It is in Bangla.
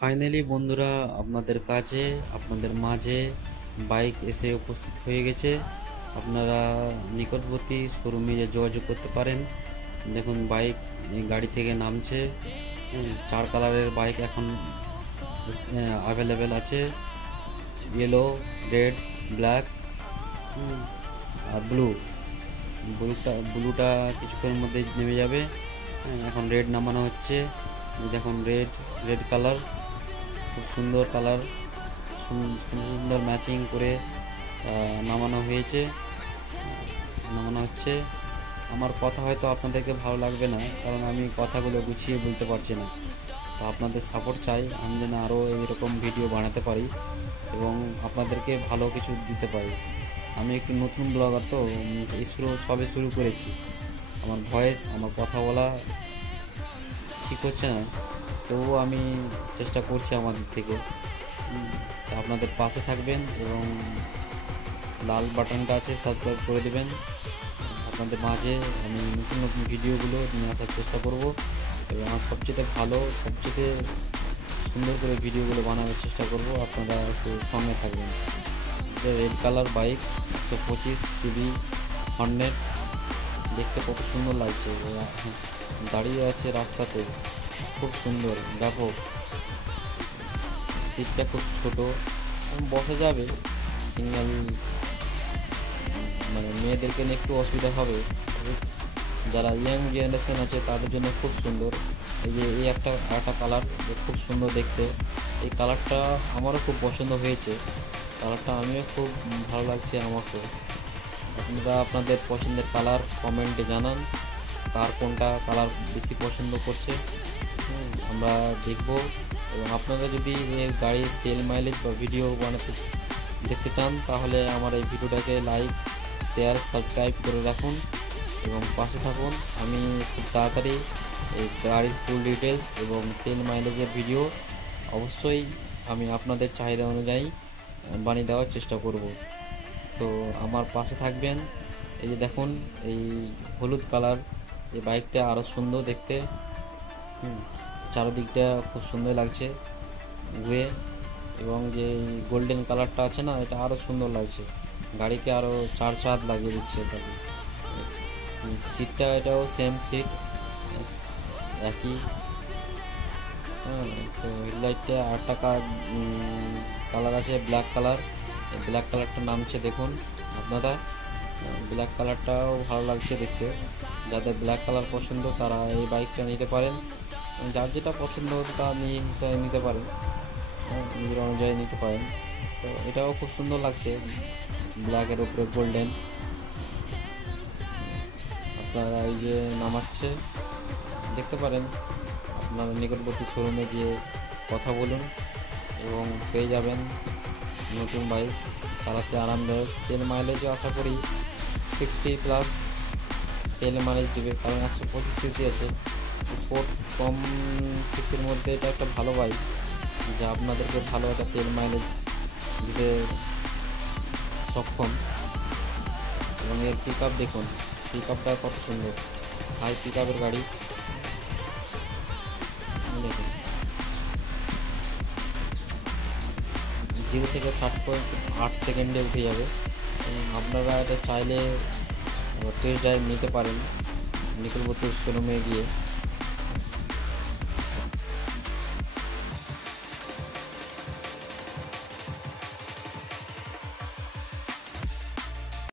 ফাইনালি বন্ধুরা, আপনাদের কাছে আপনাদের মাঝে বাইক এসে উপস্থিত হয়ে গেছে। আপনারা নিকটবর্তী শোরুমে যোগাযোগ করতে পারেন। দেখুন, বাইক গাড়ি থেকে নামছে। 4 কালারের বাইক এখন অ্যাভেলেবেল আছে। ইয়েলো, রেড, ব্ল্যাক আর ব্লুটা কিছুক্ষণের মধ্যে নেমে যাবে। এখন রেড নামানো হচ্ছে। দেখুন, রেড কালার, খুব সুন্দর কালার, সুন্দর ম্যাচিং করে নামানো হচ্ছে। আমার কথা হয়তো আপনাদেরকে ভালো লাগবে না, কারণ আমি কথাগুলো গুছিয়ে বলতে পারছি না। তো আপনাদের সাপোর্ট চাই, আমি যেন আরও এইরকম ভিডিও বানাতে পারি এবং আপনাদেরকে ভালো কিছু দিতে পারি। আমি একটি নতুন ব্লগার, তো সবে শুরু করেছি। আমার কথা বলা ঠিক হচ্ছে না, তবুও আমি চেষ্টা করছি আমার দিক থেকে। তো আপনাদের পাশে থাকবেন এবং লাল বাটনটা আছে, সাবস্ক্রাইব করে দেবেন। আপনাদের মাঝে আমি নতুন নতুন ভিডিওগুলো নিয়ে আসার চেষ্টা করব এবং আমার সবচেয়ে সুন্দর করে ভিডিওগুলো বানানোর চেষ্টা করব। আপনারা একটু সঙ্গে থাকবেন। Red colour bike 125 CB Hornet, দেখতে কত সুন্দর লাগছে। দাঁড়িয়ে আছে রাস্তাতে, খুব সুন্দর, ব্যাপক। সিটটা খুব ছোট, বসা যাবে। সিঙ্গেল মানে মেয়েদেরকে নিয়ে একটু অসুবিধা হবে, যারা ইয়াং জেনারেশন আছে তাদের জন্য খুব সুন্দর। এই একটা কালার খুব সুন্দর দেখতে। এই কালারটা আমারও খুব পছন্দ হয়েছে। কালারটা আমিও খুব ভালো লাগছে আমাকে। আপনারা আপনাদের পছন্দের কালার কমেন্টে জানান, কার কোনটা কালার বেশি পছন্দ করছে। আমরা দেখব। এবং আপনারা যদি এই গাড়ির তেল মাইলেজ বা ভিডিও দেখতে চান, তাহলে আমার এই ভিডিওটাকে লাইক, শেয়ার, সাবস্ক্রাইব করে রাখুন এবং পাশে থাকুন। আমি খুব তাড়াতাড়ি এই গাড়ির ফুল ডিটেলস এবং তেল মাইলেজের ভিডিও অবশ্যই আমি আপনাদের চাহিদা অনুযায়ী বানিয়ে দেওয়ার চেষ্টা করব। তো আমার পাশে থাকবেন। এই যে দেখুন, এই হলুদ কালার এই বাইকটা আরও সুন্দর দেখতে। চারদিকটা খুব সুন্দর লাগছে ঘুরে, এবং যে গোল্ডেন কালারটা আছে না, এটা আরও সুন্দর লাগছে, গাড়িকে আরও চাঁদ লাগিয়ে দিচ্ছে এটাকে। সিটটা এটাও সেম সিট, একই। তো হেডলাইটটা আরেকটা কালার আছে, ব্ল্যাক কালার। ব্ল্যাক কালারটা নামছে, দেখুন আপনারা। ব্ল্যাক কালারটাও ভালো লাগছে দেখতে। যাদের ব্ল্যাক কালার পছন্দ তারা এই বাইকটা নিতে পারেন। যার যেটা পছন্দ তা নিতে পারেন, নিজের অনুযায়ী নিতে পারেন। তো এটাও খুব সুন্দর লাগছে, ব্ল্যাকের উপরে গোল্ডেন। আপনারা এই যে নামাচ্ছে দেখতে পারেন। আপনারা নিকটবর্তী শোরুমে গিয়ে কথা বলুন এবং পেয়ে যাবেন নতুন বাইক। চালাতে আরামদায়ক। তেল মাইলেজও আশা করি 60+ তেল মাইলেজ দেবে, কারণ 125 সিসি আছে। স্পোর্ট কম সিসির মধ্যে এটা একটা ভালো বাইক, যা আপনাদেরকে ভালো একটা তেল মাইলেজ দিতে সক্ষম। এবং এর পিক আপ দেখুন, পিক আপটা কত সুন্দর, হাই পিক আপের গাড়ি। দেখুন, 0 থেকে 60.8 সেকেন্ডে উঠে যাবে। আপনারা এটা চাইলে টেস্ট ড্রাইভ নিতে পারেন নিকটবর্তী শোরুমে গিয়ে।